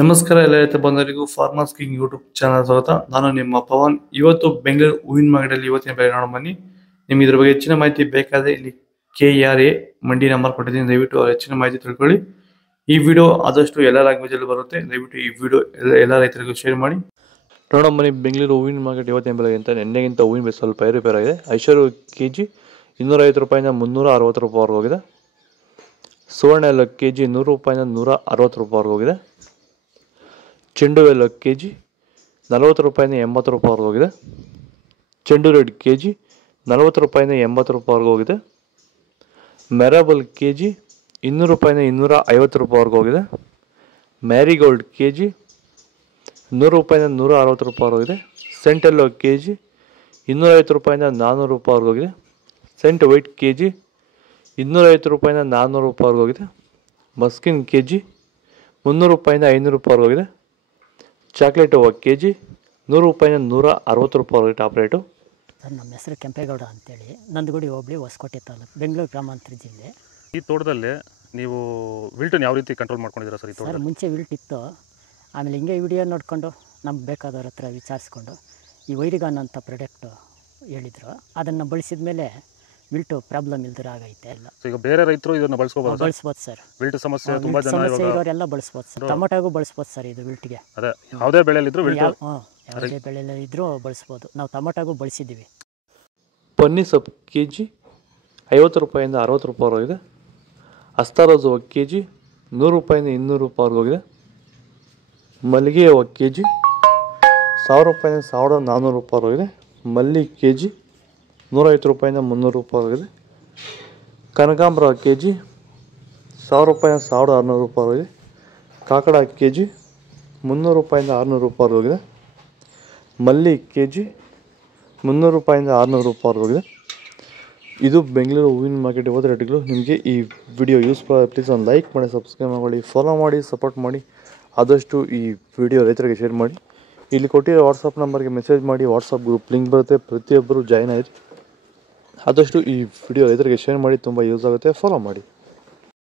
ನಮಸ್ಕಾರ ಎಲ್ಲ ರೈತ ಬಂಧುಗಳಿಗೂ ಫಾರ್ಮರ್ಸ್ ಕಿಂಗ್ ಯೂಟ್ಯೂಬ್ ಚಾನಲ್ ಸ್ವಾಗತ. ನಾನು ನಿಮ್ಮ ಪವನ್. ಇವತ್ತು ಬೆಂಗಳೂರು ಹೂವಿನ ಮಾರ್ಕೆಟಲ್ಲಿ ಇವತ್ತಿನ ಬೆಲೆ ನೋಡೋಣ ಬನ್ನಿ. ನಿಮ್ಗೆ ಇದ್ರ ಬಗ್ಗೆ ಹೆಚ್ಚಿನ ಮಾಹಿತಿ ಬೇಕಾದರೆ ಇಲ್ಲಿ KRA ಮಂಡಿ ನಂಬರ್ ಕೊಟ್ಟಿದ್ದೀನಿ, ದಯವಿಟ್ಟು ಹೆಚ್ಚಿನ ಮಾಹಿತಿ ತಿಳ್ಕೊಳ್ಳಿ. ಈ ವಿಡಿಯೋ ಆದಷ್ಟು ಎಲ್ಲ ಲ್ಯಾಂಗ್ವೇಜ್ ಅಲ್ಲಿ ಬರುತ್ತೆ, ದಯವಿಟ್ಟು ಈ ವಿಡಿಯೋ ಎಲ್ಲ ರೈತರಿಗೂ ಶೇರ್ ಮಾಡಿ. ನೋಡೋಣ ಬನ್ನಿ, ಬೆಂಗಳೂರು ಹೂವಿನ ಮಾರ್ಕೆಟ್ ಇವತ್ತಿನ ಬೆಲೆ ಅಂತ ನಿನ್ನೆಗಿಂತ ಹೂವಿನ ಬೆಲೆ ಸ್ವಲ್ಪ ಏರುಪೇರು ಆಗಿದೆ. ಐಶ್ವರ್ಯ KG 250 ರೂಪಾಯಿಂದ 360 ರೂಪಾಯಿವರೆಗೂ ಹೋಗಿದೆ. ಸುವರ್ಣ ಎಲ್ಲ KG 100 ರೂಪಾಯಿಂದ 160 ರೂಪಾಯಿವರೆಗೂ ಹೋಗಿದೆ. ಚೆಂಡು ಎಲ್ಲ KG 40 ರೂಪಾಯಿಂದ 80 ರೂಪಾಯಿವರೆಗೂ ಹೋಗಿದೆ. ಚೆಂಡು ರೆಡ್ KG 40 ರೂಪಾಯಿಂದ 80 ರೂಪಾಯಿವರೆಗೂ ಹೋಗಿದೆ. ಮೆರಾಬಲ್ KG 200 ರೂಪಾಯಿಂದ 250 ರೂಪಾಯಿವರೆಗೂ ಹೋಗಿದೆ. ಮ್ಯಾರಿಗೋಲ್ಡ್ KG 100 ರೂಪಾಯಿಂದ 160 ರೂಪಾಯಿವರೆಗೂ ಹೋಗಿದೆ. ಸೆಂಟ್ ಎಲ್ಲೋ KG 250 ರೂಪಾಯಿಂದ 400 ರೂಪಾಯಿವರೆಗೂ ಹೋಗಿದೆ. ಸೆಂಟ್ ವೈಟ್ KG 250 ರೂಪಾಯಿಂದ 400 ರೂಪಾಯಿವರೆಗೂ ಹೋಗಿದೆ. ಮಸ್ಕಿನ್ KG 300 ರೂಪಾಯಿಂದ 500 ರೂಪಾಯಿವರೆಗೂ ಹೋಗಿದೆ. ಚಾಕ್ಲೇಟ್ ಹೂವು KG 100 ರೂಪಾಯಿಂದ 160 ರೂಪಾಯಿವರೆಗೆ ಟಾಪ್ ರೇಟು. ಸರ್, ನಮ್ಮ ಹೆಸರು ಕೆಂಪೇಗೌಡ ಅಂತೇಳಿ, ನಂದಗುಡಿ ಹೋಬಳಿ ಹೊಸಕೋಟೆ ತಾಲೂಕು, ಬೆಂಗಳೂರು ಗ್ರಾಮಾಂತರ ಜಿಲ್ಲೆ. ಈ ತೋಟದಲ್ಲಿ ನೀವು ವಿಲ್ಟನ್ನು ಯಾವ ರೀತಿ ಕಂಟ್ರೋಲ್ ಮಾಡ್ಕೊಂಡಿದ್ದೀರಾ ಸರ್? ಈ ತೋಟ ಮುಂಚೆ ವಿಲ್ಟ್ ಇತ್ತು, ಆಮೇಲೆ ಹಿಂಗೆ ವಿಡಿಯೋ ನೋಡಿಕೊಂಡು ನಮ್ಗೆ ಬೇಕಾದವ್ರ ಹತ್ರ ವಿಚಾರಿಸ್ಕೊಂಡು ಈ ವೈರಿಗಾನ್ ಅಂತ ಪ್ರಾಡಕ್ಟು ಹೇಳಿದರು, ಅದನ್ನು ಬಳಸಿದ ಮೇಲೆ ವಿಲ್ಟು ಪ್ರಾಬ್ಲಮ್ ಇಲ್ದಿರ ಆಗೈತೆ ಎಲ್ಲ. ಈಗ ಬೇರೆ ರೈತರು ಇದನ್ನು ಬಳಸ್ಬೋದು ಸರ್. ವಿಲ್ಟ್ ಸಮಸ್ಯೆ ತುಂಬ ಜನ ಇರೋರೆಲ್ಲ ಬಳಸ್ಬೋದು ಸರ್. ಟೊಮೊಟೊಗೂ ಬಳಸ್ಬೋದು ಸರ್ ಇದು ವಿಲ್ಟ್ಗೆ. ಅದೇ ಯಾವುದೇ ಬೆಳೆಯಲ್ಲಿದ್ದರೂ ಯಾವುದೇ ಬೆಳೆಯಲ್ಲಿ ಇದ್ದರೂ ಬಳಸ್ಬೋದು. ನಾವು ಟೊಮೊಟೊಗೂ ಬಳಸಿದ್ದೀವಿ. ಪನ್ನೀರ್ ಸೊಪ್ಪು KG 50 ರೂಪಾಯಿಂದ 60 ರೂಪಾಯಿವರೆಗೂ ಇದೆ. ಅಸ್ತಾರೋಸ್ ಹೂವು KG 100 ರೂಪಾಯಿಂದ 200 ರೂಪಾಯಿವರೆಗೂ ಹೋಗಿದೆ. ಮಲ್ಲಿಗೆ ಹೂವು KG 1000 ರೂಪಾಯಿಂದ 1400 ರೂಪಾಯಿವರೆಗೂ ಇದೆ. ಮಲ್ಲಿ KG 150 ರೂಪಾಯಿಂದ 300 ರೂಪಾಯಿವರೆಗಿದೆ. ಕನಕಾಂಬರ KG 1000 ರೂಪಾಯಿಂದ 1600 ರೂಪಾಯಿವರೆಗಿದೆ. ಕಾಕಡ KG 300 ರೂಪಾಯಿಂದ 600 ರೂಪಾಯಿವರೆಗಿದೆ. ಮಲ್ಲಿ KG 300 ರೂಪಾಯಿಂದ 600 ರೂಪಾಯಿವರೆಗಿದೆ. ಇದು ಬೆಂಗಳೂರು ಹೂವಿನ ಮಾರ್ಕೆಟ್ ಇವತ್ತು ರೇಟ್ಗಳು. ನಿಮಗೆ ಈ ವಿಡಿಯೋ ಯೂಸ್ಫುಲ್ ಆಗಿ ಪ್ಲೀಸ್ ಒಂದು ಲೈಕ್ ಮಾಡಿ, ಸಬ್ಸ್ಕ್ರೈಬ್ ಮಾಡಿ, ಫಾಲೋ ಮಾಡಿ, ಸಪೋರ್ಟ್ ಮಾಡಿ. ಆದಷ್ಟು ಈ ವಿಡಿಯೋ ರೈತರಿಗೆ ಶೇರ್ ಮಾಡಿ. ಇಲ್ಲಿ ಕೊಟ್ಟಿರೋ ವಾಟ್ಸಪ್ ನಂಬರ್ಗೆ ಮೆಸೇಜ್ ಮಾಡಿ, ವಾಟ್ಸಪ್ ಗ್ರೂಪ್ ಲಿಂಕ್ ಬರುತ್ತೆ, ಪ್ರತಿಯೊಬ್ಬರು ಜಾಯ್ನ್ ಆಯಿರಿ. ಆದಷ್ಟು ಈ ವಿಡಿಯೋ ರೈತರಿಗೆ ಶೇರ್ ಮಾಡಿ, ತುಂಬ ಯೂಸ್ ಆಗುತ್ತೆ, ಫಾಲೋ ಮಾಡಿ.